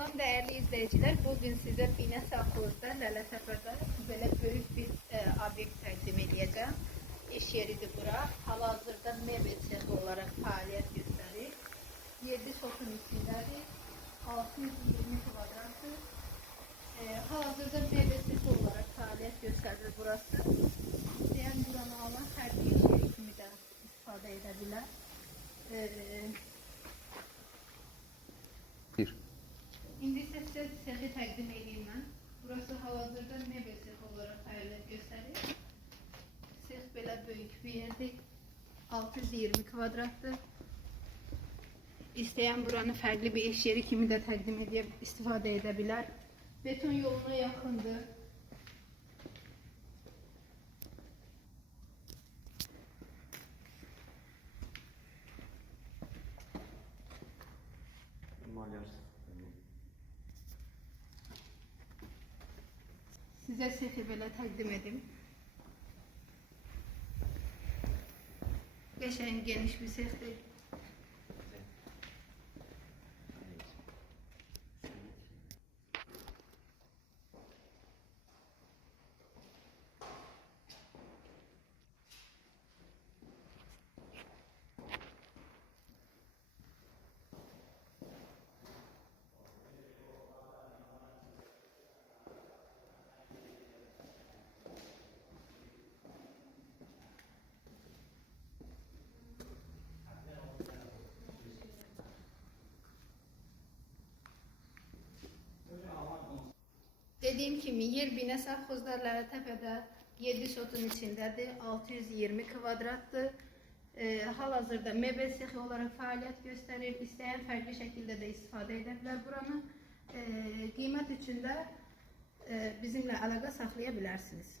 Salam değerli izleyiciler. Bugün size Bina Safxozda, Lələtəpədə belə böyük bir obyekt təqdim edəcəm. İş yeridir bura. Hal-hazırda mebel sexi olaraq fəaliyyət göstərir. 7 sotun içindədir. 620 kvadratdır. Hal-hazırda mebel sexi olaraq fəaliyyət göstərir burası. İstəyən buranı alan hər bir iş yeri kimi də istifadə edə bilər. İndi sizə sexi təqdim edeyim mən. Burası hal-hazırda mebel sexi olaraq fəaliyyət göstərir. Sex belə böyük bir yerdir. 620 kvadratdır. İstəyən buranı fərqli bir iş yeri kimi də təqdim edib istifadə edə bilər. Beton yoluna yaxındır. Sizə sexi belə təqdim edim. Qəşəng geniş bir sexdir. Dediğim kimi yer Bina Safxozda, Lələtəpədə 7 sotun içindədir. 620 kvadratdır. Hal-hazırda mebel sexi olaraq fəaliyyət göstərir. İstəyən fərqli şəkildə də istifadə edə bilər buranı. Qiymət üçün də bizimlə əlaqə saxlaya bilərsiniz.